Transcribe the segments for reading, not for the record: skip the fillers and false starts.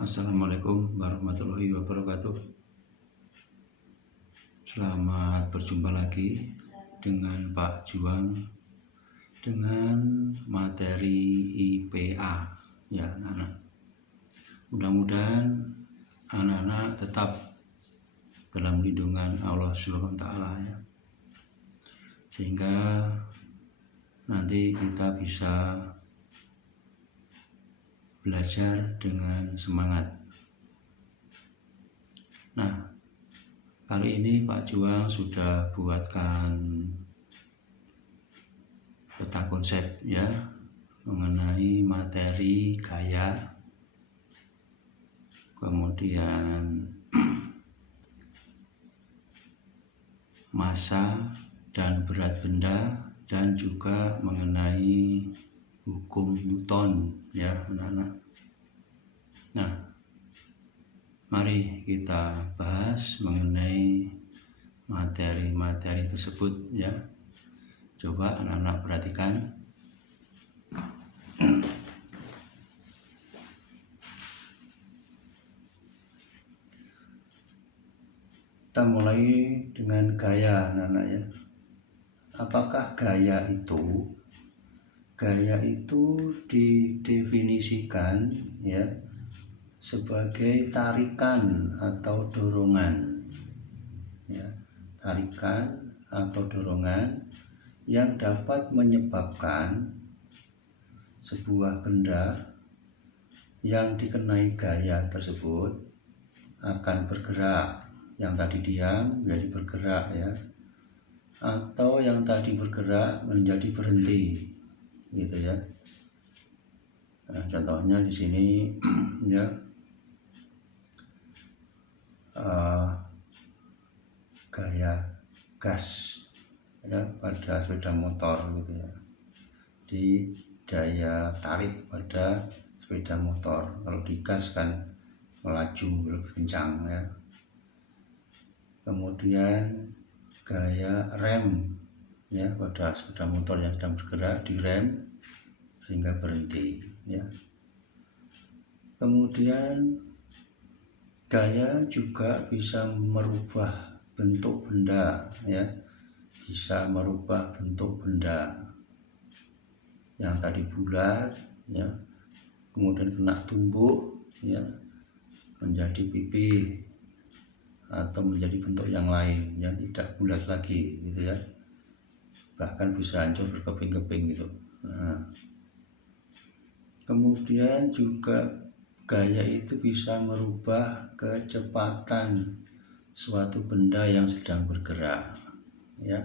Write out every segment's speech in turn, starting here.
Assalamualaikum warahmatullahi wabarakatuh. Selamat berjumpa lagi dengan Pak Juang dengan materi IPA ya anak-anak. Mudah-mudahan anak-anak tetap dalam lindungan Allah Subhanahu wa taala ya. Sehingga nanti kita bisa belajar dengan semangat. Nah, kali ini Pak Juang sudah buatkan peta konsep ya mengenai materi gaya, kemudian massa dan berat benda, dan juga mengenai hukum Newton ya anak-anak. Nah, mari kita bahas mengenai materi-materi tersebut ya. Coba anak-anak perhatikan. Kita mulai dengan gaya anak-anak ya. Apakah gaya itu? Gaya itu didefinisikan ya sebagai tarikan atau dorongan ya, tarikan atau dorongan yang dapat menyebabkan sebuah benda yang dikenai gaya tersebut akan bergerak, yang tadi diam menjadi bergerak ya, atau yang tadi bergerak menjadi berhenti gitu ya. Nah, contohnya di sini ya gaya gas ya pada sepeda motor gitu ya, di daya tarik pada sepeda motor. Kalau digas kan melaju lebih kencang ya. Kemudian gaya rem ya pada sepeda motor yang sedang bergerak, direm sehingga berhenti ya. Kemudian gaya juga bisa merubah bentuk benda ya, bisa merubah bentuk benda yang tadi bulat ya, kemudian kena tumbuk ya menjadi pipih atau menjadi bentuk yang lain yang tidak bulat lagi gitu ya, bahkan bisa hancur berkeping-keping gitu. Nah, kemudian juga gaya itu bisa merubah kecepatan suatu benda yang sedang bergerak ya,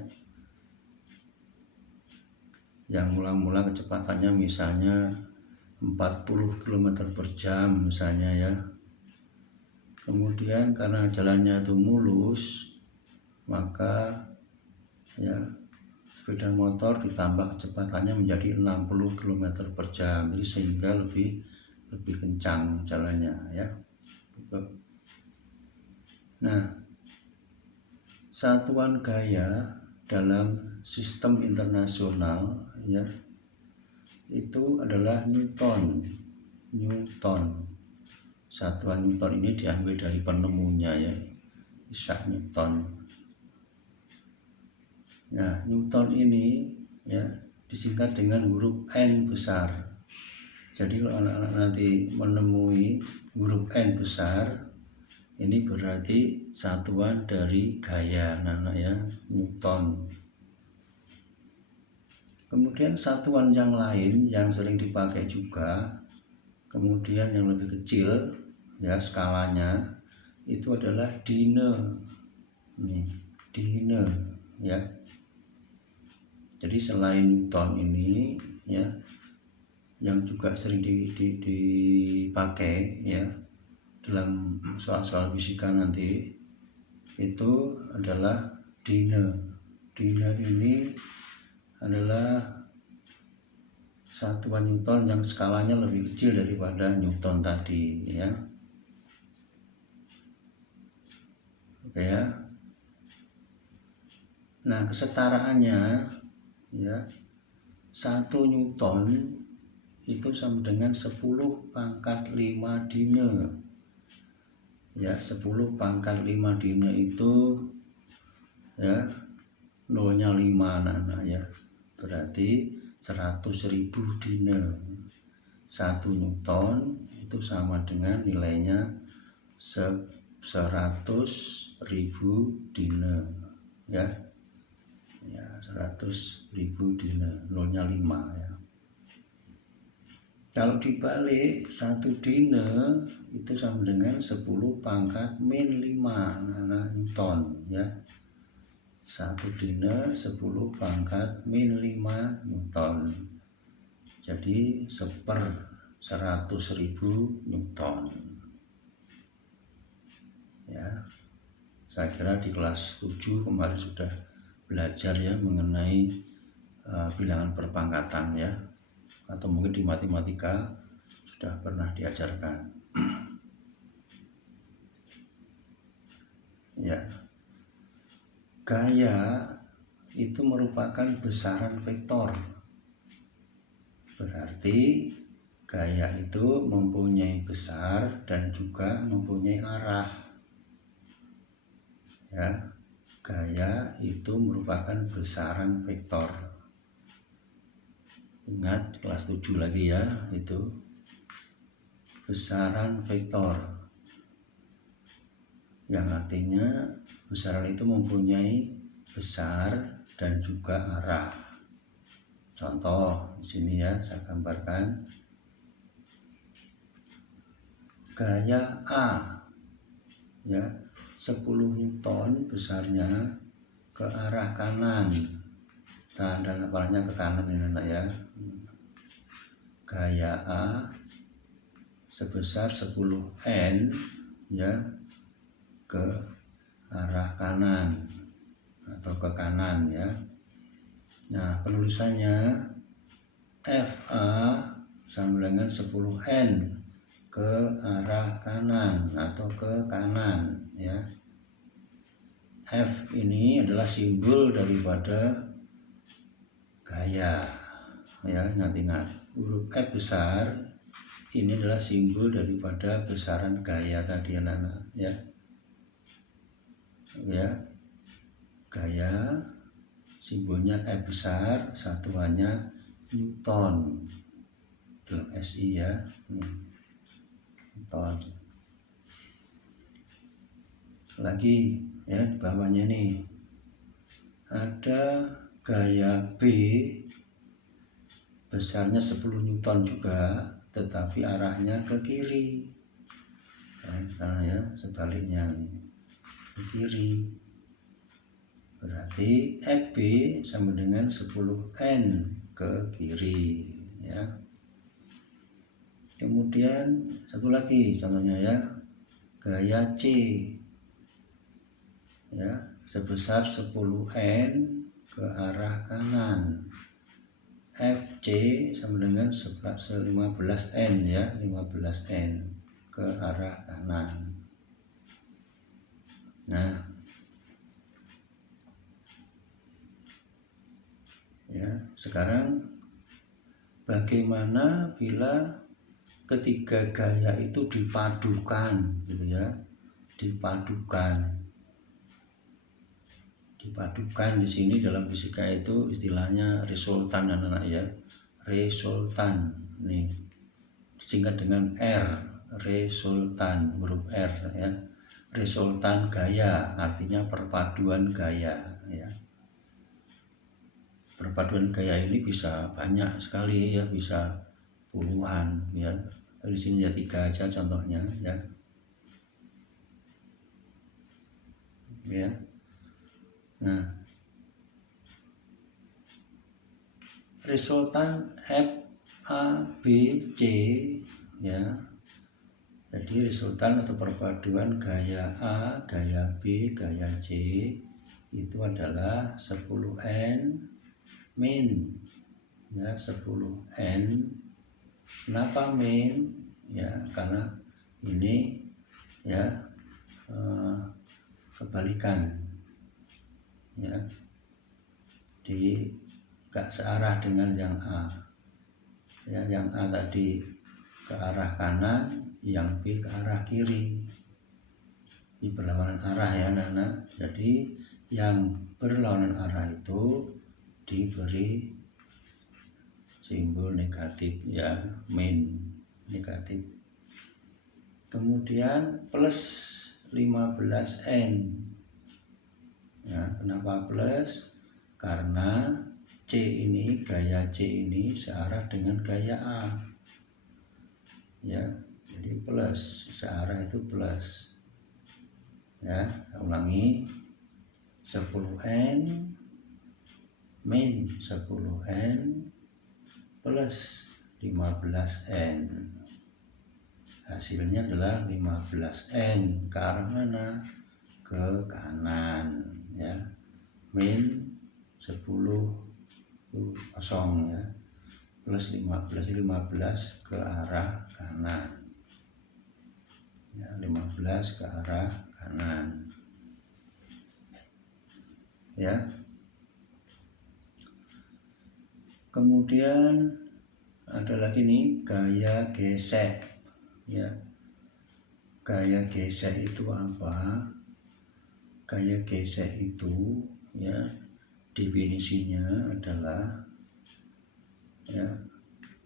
yang mula-mula kecepatannya misalnya 40 km per jam misalnya ya. Kemudian karena jalannya itu mulus, maka ya sepeda motor ditambah kecepatannya menjadi 60 km per jam, jadi sehingga lebih kencang jalannya ya. Nah, satuan gaya dalam sistem internasional ya itu adalah Newton. Satuan Newton ini diambil dari penemunya ya, Isaac Newton. Nah, Newton ini ya disingkat dengan huruf N besar. Jadi kalau anak-anak nanti menemui huruf N besar, ini berarti satuan dari gaya anak-anak ya, Newton. Kemudian satuan yang lain yang sering dipakai juga, kemudian yang lebih kecil ya skalanya, itu adalah Dine. Nih, Dine ya. Jadi selain Newton ini ya, yang juga sering dipakai ya dalam soal-soal fisika nanti, itu adalah Dine. Dine ini adalah satuan Newton yang skalanya lebih kecil daripada Newton tadi ya. Oke ya. Nah, kesetaraannya ya, 1 Newton itu sama dengan 10⁵ Dine ya 10 pangkat 5 dina itu ya nolnya 5 anak-anak ya, berarti 100.000 dina. 1 Newton itu sama dengan nilainya 100.000 dina ya, 100.000 dina, nolnya 5 ya. Kalau dibalik 1 dina itu sama dengan 10 pangkat min 5 Newton ya. 1 dina 10 pangkat min 5 Newton. Jadi 1/100.000 Newton. Ya. Saya kira di kelas 7 kemarin sudah belajar ya mengenai bilangan perpangkatan ya. Atau mungkin di matematika sudah pernah diajarkan. Ya, gaya itu merupakan besaran vektor, berarti gaya itu mempunyai besar dan juga mempunyai arah. Ya, gaya itu merupakan besaran vektor. Ingat kelas 7 lagi ya, itu besaran vektor, yang artinya besaran itu mempunyai besar dan juga arah. Contoh di sini ya, saya gambarkan gaya A ya, 10 Newton besarnya ke arah kanan, dan kepalanya ke kanan ini anak ya. Gaya A sebesar 10 N ya, ke arah kanan atau ke kanan ya. Nah, penulisannya FA sama dengan 10 N ke arah kanan atau ke kanan ya. F ini adalah simbol daripada gaya ya, ingat-ingat huruf F besar ini adalah simbol daripada besaran gaya tadi anak-anak ya. Ya, gaya simbolnya F besar, satuannya Newton, SI ya, Newton. Lagi ya, di bawahnya nih ada gaya B besarnya 10 Newton juga, tetapi arahnya ke kiri ya, sebaliknya ke kiri, berarti FB sama dengan 10 N ke kiri ya. Kemudian satu lagi contohnya ya, gaya C ya, sebesar 10 N ke arah kanan. FC sama dengan 15 N ya, 15 N ke arah kanan. Nah ya, sekarang bagaimana bila ketiga gaya itu dipadukan gitu ya, dipadukan di sini dalam fisika itu istilahnya resultan anak-anak ya, resultan nih disingkat dengan R, resultan, huruf R ya. Resultan gaya artinya perpaduan gaya ya. Perpaduan gaya ini bisa banyak sekali ya, bisa puluhan ya. Di sini ya 3 aja contohnya ya. Ya. Nah, resultan F A B C ya. Jadi resultan atau perpaduan gaya A, gaya B, gaya C itu adalah 10 N min ya, 10 N. Kenapa min ya, karena ini ya kebalikan ya, gak searah dengan yang A ya. Yang A tadi ke arah kanan, yang B ke arah kiri Ini berlawanan arah ya anak-anak. Jadi yang berlawanan arah itu diberi simbol negatif ya, min negatif. Kemudian plus 15N ya. Kenapa plus? Karena C ini, gaya C ini searah dengan gaya A ya, jadi plus, searah itu plus ya. Ulangi, 10N min 10N plus 15N, hasilnya adalah 15N. Ke arah mana? Ke kanan ya. Min 10 kosong ya, plus 15 ke arah kanan ya, 15 ke arah kanan ya. Kemudian ada lagi nih gaya gesek ya. Gaya gesek itu apa? Gaya gesek itu ya, definisinya adalah ya,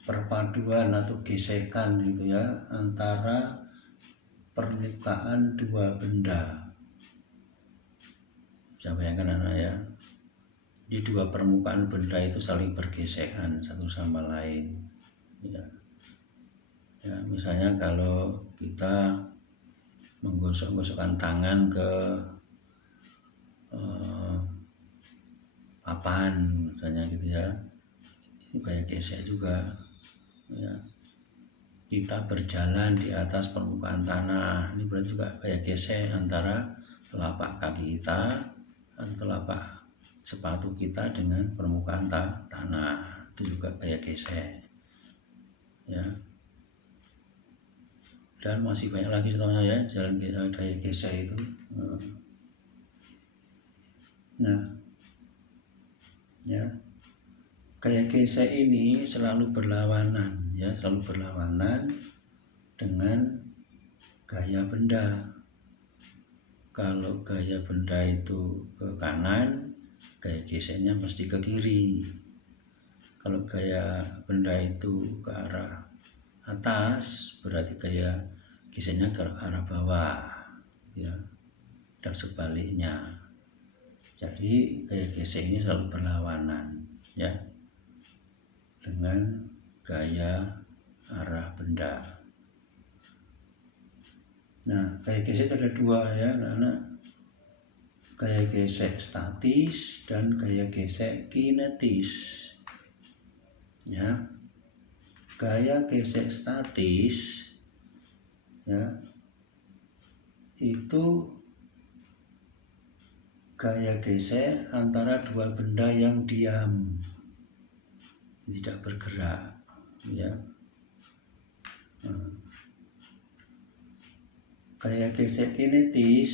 perpaduan atau gesekan gitu ya antara permukaan dua benda. Bisa bayangkan anak ya, di dua permukaan benda itu saling bergesekan satu sama lain ya. Ya, misalnya kalau kita menggosok-gosokkan tangan ke papan misalnya gitu ya, itu kayak gesek juga ya. Kita berjalan di atas permukaan tanah, ini berarti juga kayak gesek antara telapak kaki kita atau telapak sepatu kita dengan permukaan tanah, itu juga kayak gesek ya. Dan masih banyak lagi setelahnya ya, jalan kayak gesek itu. Nah ya, gaya gesek ini selalu berlawanan ya, selalu berlawanan dengan gaya benda. Kalau gaya benda itu ke kanan, gaya geseknya mesti ke kiri. Kalau gaya benda itu ke arah atas, berarti gaya geseknya ke arah bawah ya, dan sebaliknya. Jadi gaya gesek ini selalu berlawanan ya dengan gaya arah benda. Nah, gaya gesek ada dua ya anak-anak, gaya gesek statis dan gaya gesek kinetis ya. Gaya gesek statis ya, itu gaya gesek antara dua benda yang diam, tidak bergerak ya. Gaya gesek kinetis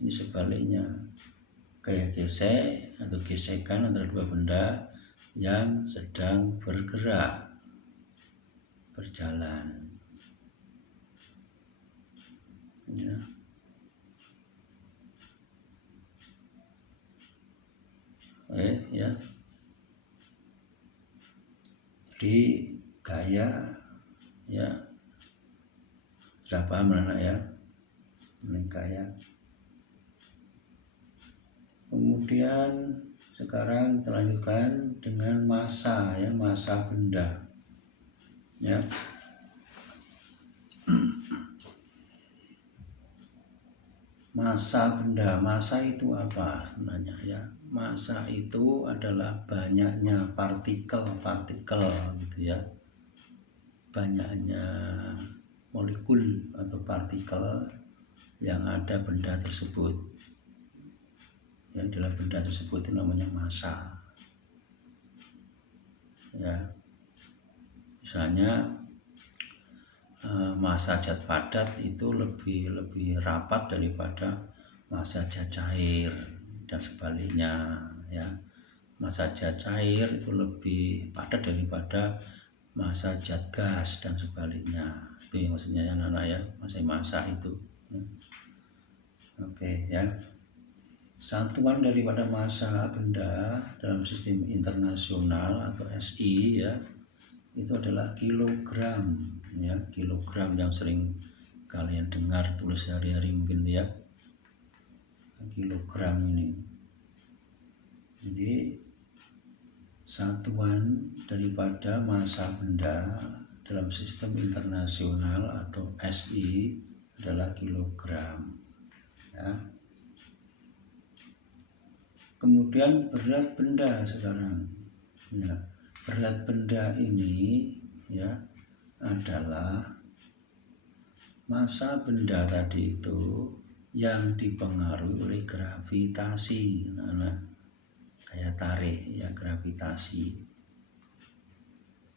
ini sebaliknya, gaya gesek atau gesekan antara dua benda yang sedang bergerak, berjalan ya. Ya, di gaya ya, sudah paham anak ya, gaya. Kemudian sekarang kita lanjutkan dengan massa ya, massa benda ya. Massa benda, massa itu apa sebenarnya ya? Massa itu adalah banyaknya partikel-partikel gitu ya, banyaknya molekul atau partikel yang ada benda tersebut. Yang dalam benda tersebut itu namanya massa ya. Misalnya massa zat padat itu lebih rapat daripada massa zat cair dan sebaliknya ya. Massa zat cair itu lebih padat daripada massa zat gas dan sebaliknya. Itu yang maksudnya anak-anak ya, massa itu. Oke ya. Satuan daripada massa benda dalam sistem internasional atau SI ya, itu adalah kilogram ya, kilogram yang sering kalian dengar tulis sehari-hari mungkin ya, kilogram ini. Jadi satuan daripada massa benda dalam sistem internasional atau SI adalah kilogram ya. Kemudian berat benda sekarang ya. Berat benda ini ya adalah massa benda tadi itu yang dipengaruhi oleh gravitasi. Nah, kayak tarik ya, gravitasi.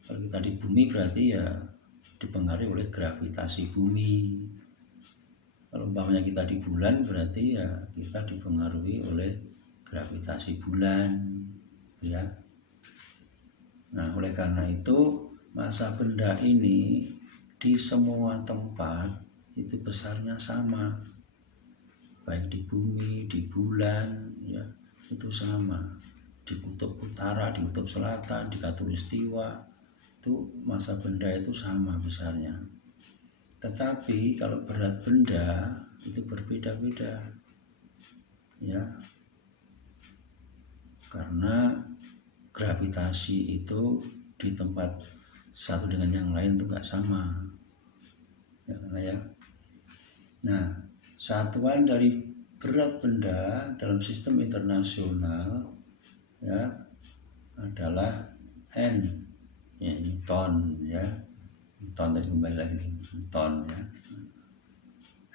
Kalau kita di bumi berarti ya dipengaruhi oleh gravitasi bumi. Kalau umpamanya kita di bulan berarti ya kita dipengaruhi oleh gravitasi bulan ya. Nah, oleh karena itu massa benda ini di semua tempat itu besarnya sama, baik di bumi, di bulan ya, itu sama. Di kutub utara, di kutub selatan, di khatulistiwa itu massa benda itu sama besarnya. Tetapi kalau berat benda itu berbeda-beda ya, karena gravitasi itu di tempat satu dengan yang lain itu nggak sama ya. Nah, satuan dari berat benda dalam sistem internasional ya adalah N ya, ton ya, ton tadi kembali lagi ton ya,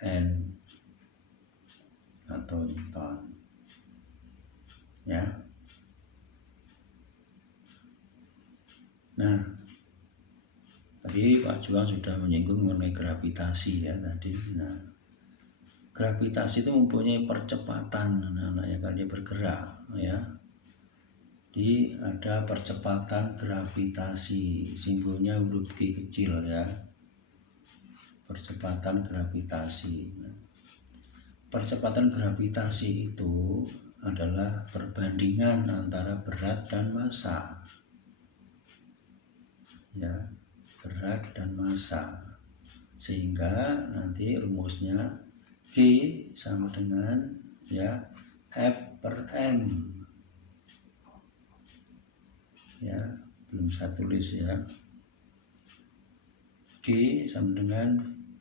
N atau ton ya. Nah, tadi Pak Juang sudah menyinggung mengenai gravitasi ya tadi. Nah, gravitasi itu mempunyai percepatan anak-anak ya, kalau dia bergerak ya. Jadi ada percepatan gravitasi, simbolnya huruf G kecil ya. Percepatan gravitasi. Percepatan gravitasi itu adalah perbandingan antara berat dan massa. Ya, berat dan massa, sehingga nanti rumusnya G sama dengan ya F per M ya, belum saya tulis ya. G sama dengan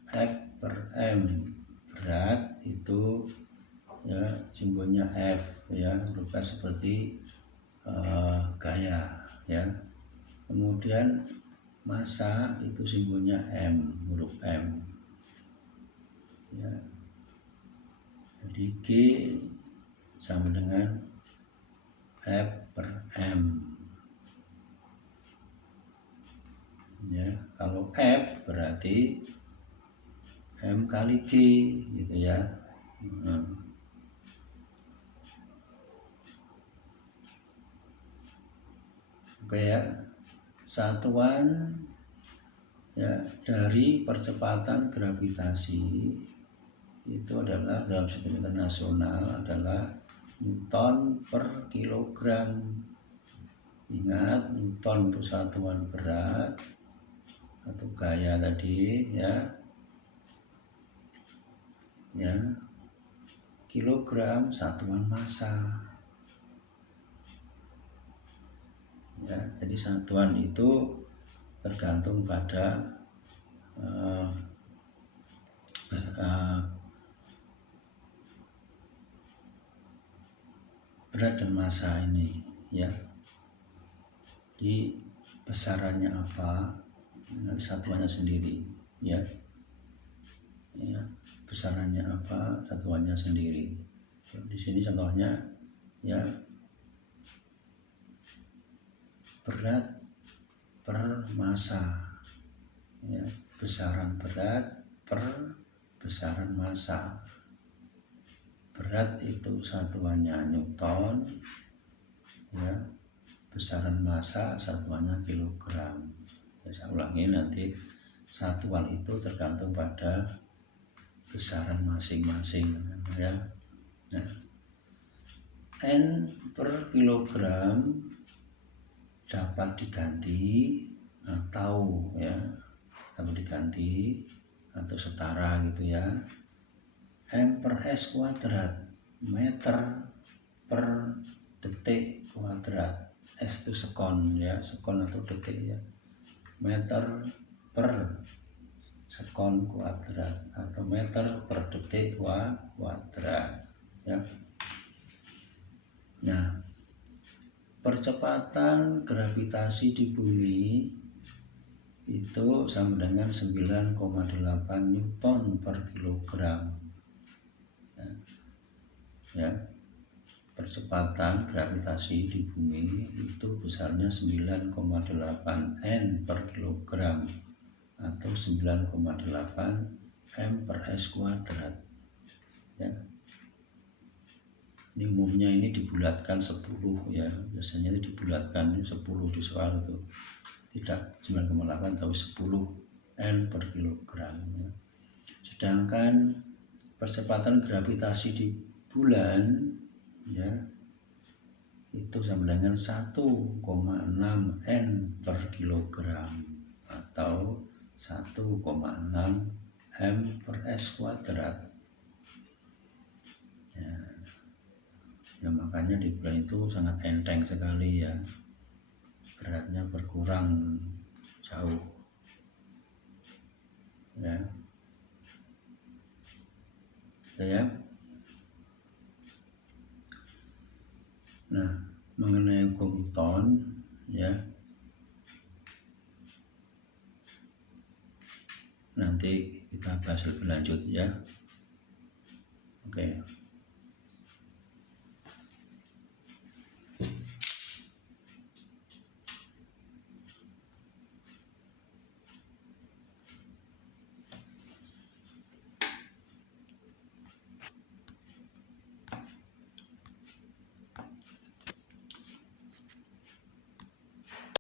F per M, berat itu ya simbolnya F ya, berupa seperti gaya ya. Kemudian massa itu simbolnya M, huruf M ya. Jadi G sama dengan F per M ya. Kalau F berarti M kali G gitu ya. Oke ya, satuan ya dari percepatan gravitasi itu adalah dalam sistem internasional adalah Newton per kilogram. Ingat, Newton itu satuan berat atau gaya tadi ya. Ya, kilogram satuan massa. Ya, jadi satuan itu tergantung pada berat dan massa ini ya. Jadi besarannya apa, satuannya sendiri ya. Ya, besarannya apa, satuannya sendiri. Di sini contohnya ya, berat per massa ya, besaran berat per besaran massa. Berat itu satuannya Newton ya, besaran massa satuannya kilogram ya. Saya ulangi, nanti satuan itu tergantung pada besaran masing-masing ya. Nah, N per kilogram dapat diganti atau ya dapat diganti atau setara gitu ya, M per S kuadrat, meter per detik kuadrat. S itu sekon ya, sekon atau detik ya, meter per sekon kuadrat atau meter per detik kuadrat ya. Nah, percepatan gravitasi di bumi itu sama dengan 9,8 Newton per kilogram ya. Percepatan gravitasi di bumi itu besarnya 9,8 N per kilogram atau 9,8 M per S kuadrat ya. Ini umumnya ini dibulatkan 10 ya, biasanya itu dibulatkan 10 di soal itu, tidak 9,8 tapi 10 N per kilogram ya. Sedangkan percepatan gravitasi di bulan ya itu sama dengan 1,6 N per kilogram atau 1,6 M per S kuadrat ya, makanya di bulan itu sangat enteng sekali ya, beratnya berkurang jauh ya. Nah, mengenai hukum Newton ya, nanti kita bahas lebih lanjut ya. Oke.